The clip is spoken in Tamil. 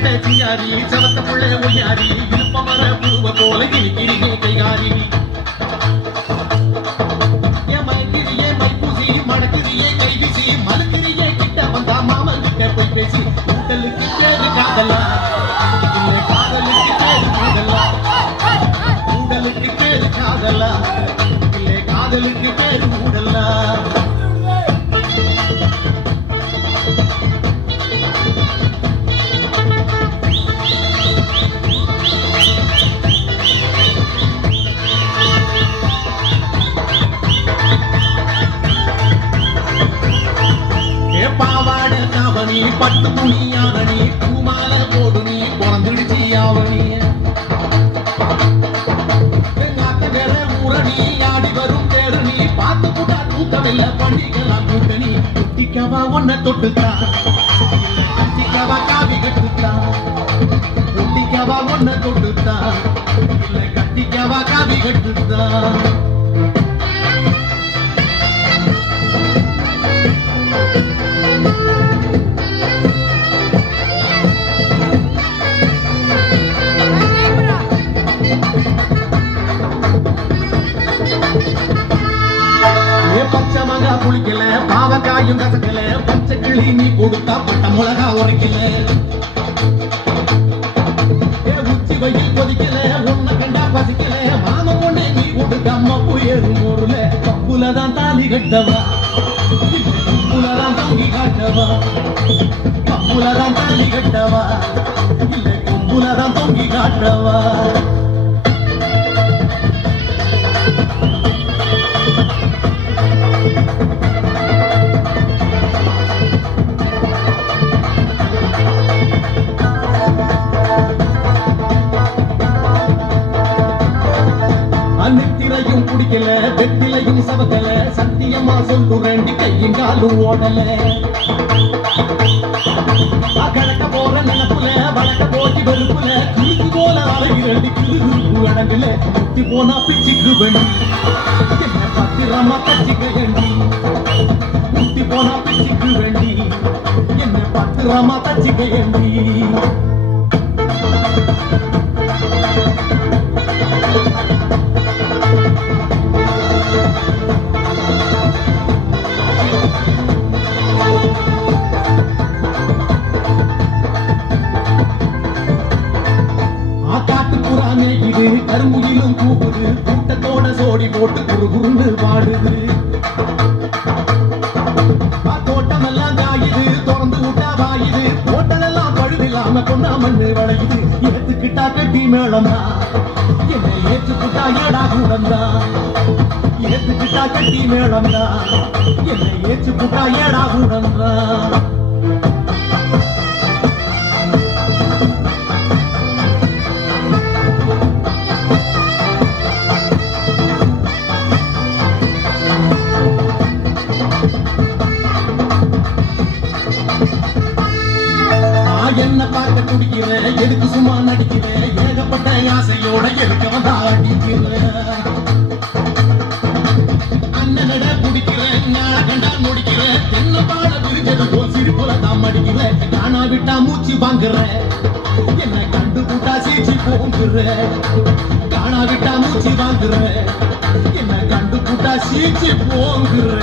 கட்ட சிங்காரி சவத்த புள்ள ஒய்யாரி விருப்ப மர பூவ போல கிரிக்கிரியே கைகாரி மயக்கிரியே மைப்பூசி மடக்கிரியே கைவிசி மலுக்கிரியே கிட்ட வந்தா மாமன் கிட்ட போய் பேசி உடலுக்கு பேரு காதலா இல்ல காதலுக்கு பேரு காதலா உடலுக்கு பேரு காதலா இல்ல காதலுக்கு பேரு உடலா பாவாட தாவணி பட்டு துணியாவணி பூமால போடு நீ பிறந்துடுச்சி ஆவணி வேற ஊரணி ஆடி வரும் பேரு நீ பார்த்து கூட்டா தூக்கமில்ல பண்டிகலாம் கூட்டணி குட்டிக்கவா ஒன்ன தொட்டுத்தா கட்டிக்கவா காவி கட்டுத்தா குட்டிக்கவா ஒன்ன தொட்டுத்தா இல்ல கட்டிக்கவா காவி கட்டுத்தா பச்சை மங்கா புளிக்கல பாவக்காயும் கசக்கல பச்சை கிளி நீ கொடுத்தா பட்ட மிளகா உரைக்கல உச்சி வயில் கொதிக்கல உன்னை கண்டா பசிக்கல மாம பொண்ணே நீ கொடுத்த அம்மா புயரும் ஊர்ல கப்புலதான் தாலி கட்டவா கப்புலதான் தம்பி காட்டவா கப்புலதான் தாலி கட்டவா இல்ல கப்புலதான் தொங்கி காட்டவா நித்திரையும் குடிக்கல வெத்திலையும் சவக்கல சத்தியமா சொல்லுறேண்டி கையும் காலும் ஓடல கழக்க போற நிலப்புல வழக்க போட்டி வெறுப்புல குளிக்கு போல அழகிறண்டி கிருகு அடங்கல குத்தி போனா பிச்சுக்கு வேண்டி என்ன பத்திரமா தச்சிக்க வேண்டி குத்தி போனா பிச்சுக்கு வேண்டி என்ன பத்திரமா தச்சிக்க வேண்டி இது கருமுகிலும் கூப்புது கூட்டத்தோட சோடி போட்டு குறுகுறுன்னு பாடுது தோட்டமெல்லாம் காயுது திறந்து விட்டா வாயுது தோட்டமெல்லாம் பழுதில்லாம கொண்டா மண்ணு வளையுது ஏத்துக்கிட்டா கட்டி மேளம் தான் என்னை ஏற்றுக்கிட்டா ஏடா கூடம் தான் ஏத்துக்கிட்டா கட்டி மேளம் தான் என்னை ஏற்றுக்கிட்டா ஏடா கூடம் தான் என்ன பார்க்க துடிக்கிற எதுக்கு சும்மா நடிக்கிற ஏகப்பட்ட ஆசையோட எதுக்க வந்தா அடிக்கிற அண்ணனட குடிக்கிற நாள கண்டா நொடிக்கிற என்ன பாட விரிஞ்சது போல் சிரிப்புல தான் மடிக்கிற காணா விட்டா மூச்சு வாங்குற என்ன கண்டு கூட்டா சீச்சி போங்குற காணா விட்டா மூச்சு வாங்குற என்ன கண்டு கூட்டா சீச்சி போங்குற